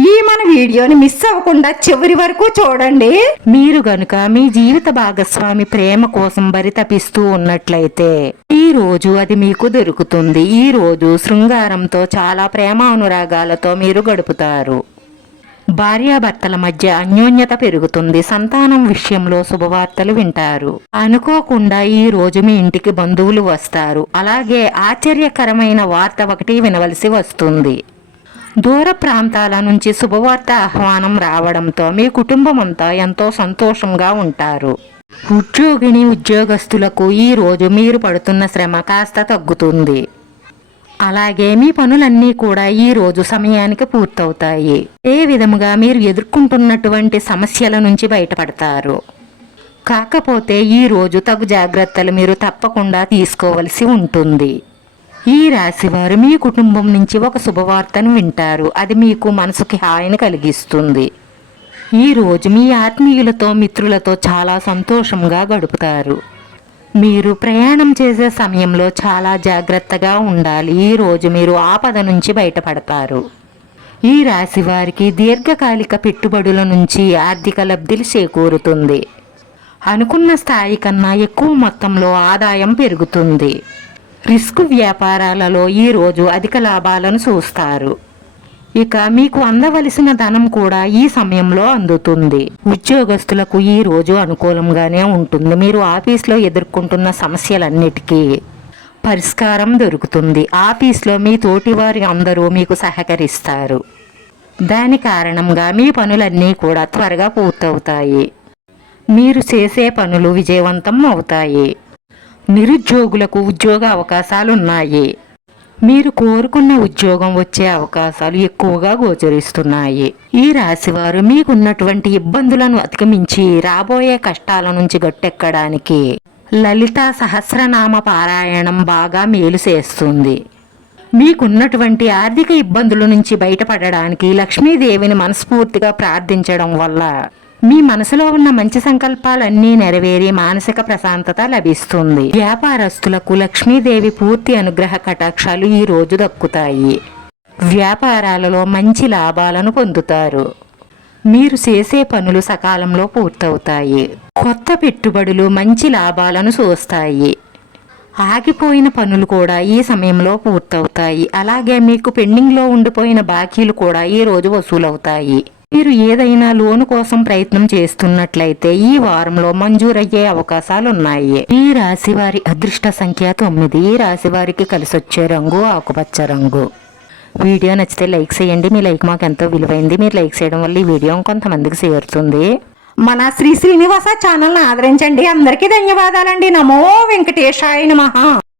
ఈ మన వీడియోని మిస్ అవ్వకుండా చివరి వరకు చూడండి. మీరు గనుక మీ జీవిత భాగస్వామి ప్రేమ కోసం బరితపిస్తూ ఉన్నట్లయితే ఈ రోజు అది మీకు దొరుకుతుంది. ఈ రోజు శృంగారంతో చాలా ప్రేమ అనురాగాలతో మీరు గడుపుతారు. భార్యాభర్తల మధ్య అన్యోన్యత పెరుగుతుంది. సంతానం విషయంలో శుభవార్తలు వింటారు. అనుకోకుండా ఈ రోజు మీ ఇంటికి బంధువులు వస్తారు. అలాగే ఆశ్చర్యకరమైన వార్త ఒకటి వినవలసి వస్తుంది. దూర ప్రాంతాల నుంచి శుభవార్త ఆహ్వానం రావడంతో మీ కుటుంబం అంతా ఎంతో సంతోషంగా ఉంటారు. ఉద్యోగిని ఉద్యోగస్తులకు ఈ రోజు మీరు పడుతున్న శ్రమ కాస్త తగ్గుతుంది. అలాగే మీ పనులన్నీ కూడా ఈ రోజు సమయానికి పూర్తవుతాయి. ఏ విధముగా మీరు ఎదుర్కొంటున్నటువంటి సమస్యల నుంచి బయటపడతారు? కాకపోతే ఈ రోజు తగు జాగ్రత్తలు మీరు తప్పకుండా తీసుకోవలసి ఉంటుంది. ఈ రాశివారు మీ కుటుంబం నుంచి ఒక శుభవార్తను వింటారు. అది మీకు మనసుకి హాయిని కలిగిస్తుంది. ఈ రోజు మీ ఆత్మీయులతో మిత్రులతో చాలా సంతోషంగా గడుపుతారు. మీరు ప్రయాణం చేసే సమయంలో చాలా జాగ్రత్తగా ఉండాలి. ఈరోజు మీరు ఆపద నుంచి బయటపడతారు. ఈ రాశి వారికి దీర్ఘకాలిక పెట్టుబడుల నుంచి ఆర్థిక లబ్ధిలు చేకూరుతుంది. అనుకున్న స్థాయి కన్నా ఎక్కువ మొత్తంలో ఆదాయం పెరుగుతుంది. రిస్క్ వ్యాపారాలలో ఈ రోజు అధిక లాభాలను చూస్తారు. ఇక మీకు అందవలసిన ధనం కూడా ఈ సమయంలో అందుతుంది. ఉద్యోగస్తులకు ఈ రోజు అనుకూలంగానే ఉంటుంది. మీరు ఆఫీస్లో ఎదుర్కొంటున్న సమస్యలన్నిటికీ పరిష్కారం దొరుకుతుంది. ఆఫీస్లో మీ తోటివారి అందరూ మీకు సహకరిస్తారు. దాని కారణంగా మీ పనులన్నీ కూడా త్వరగా పూర్తవుతాయి. మీరు చేసే పనులు విజయవంతం అవుతాయి. నిరుద్యోగులకు ఉద్యోగ అవకాశాలు ఉన్నాయి మీరు కోరుకున్న ఉద్యోగం వచ్చే అవకాశాలు ఎక్కువగా గోచరిస్తున్నాయి. ఈ రాశివారు మీకున్నటువంటి ఇబ్బందులను అధిగమించి రాబోయే కష్టాల నుంచి గట్టెక్కడానికి లలిత సహస్రనామ పారాయణం బాగా మేలు చేస్తుంది. మీకున్నటువంటి ఆర్థిక ఇబ్బందుల నుంచి బయటపడడానికి లక్ష్మీదేవిని మనస్ఫూర్తిగా ప్రార్థించడం వల్ల మీ మనసులో ఉన్న మంచి సంకల్పాలన్నీ నెరవేరి మానసిక ప్రశాంతత లభిస్తుంది. వ్యాపారస్తులకు లక్ష్మీదేవి పూర్తి అనుగ్రహ కటాక్షాలు ఈ రోజు దక్కుతాయి. వ్యాపారాలలో మంచి లాభాలను పొందుతారు. మీరు చేసే పనులు సకాలంలో పూర్తవుతాయి. కొత్త పెట్టుబడులు మంచి లాభాలను చూస్తాయి ఆగిపోయిన పనులు కూడా ఈ సమయంలో పూర్తవుతాయి. అలాగే మీకు పెండింగ్లో ఉండిపోయిన బాకీలు కూడా ఈ రోజు వసూలవుతాయి. మీరు ఏదైనా లోను కోసం ప్రయత్నం చేస్తున్నట్లయితే ఈ వారంలో మంజూరయ్యే అవకాశాలు ఉన్నాయి ఈ రాశి వారి అదృష్ట సంఖ్య తొమ్మిది. ఈ రాశి వారికి కలిసొచ్చే రంగు ఆకుపచ్చ రంగు. వీడియో నచ్చితే లైక్ చేయండి. మీ లైక్ మాకు ఎంతో విలువైంది. మీరు లైక్ చేయడం వల్ల ఈ వీడియో కొంతమందికి చేరుతుంది. మన శ్రీ శ్రీనివాస ఛానల్ని ఆదరించండి. అందరికీ ధన్యవాదాలండి. నమో వెంకటేశాయ నమ.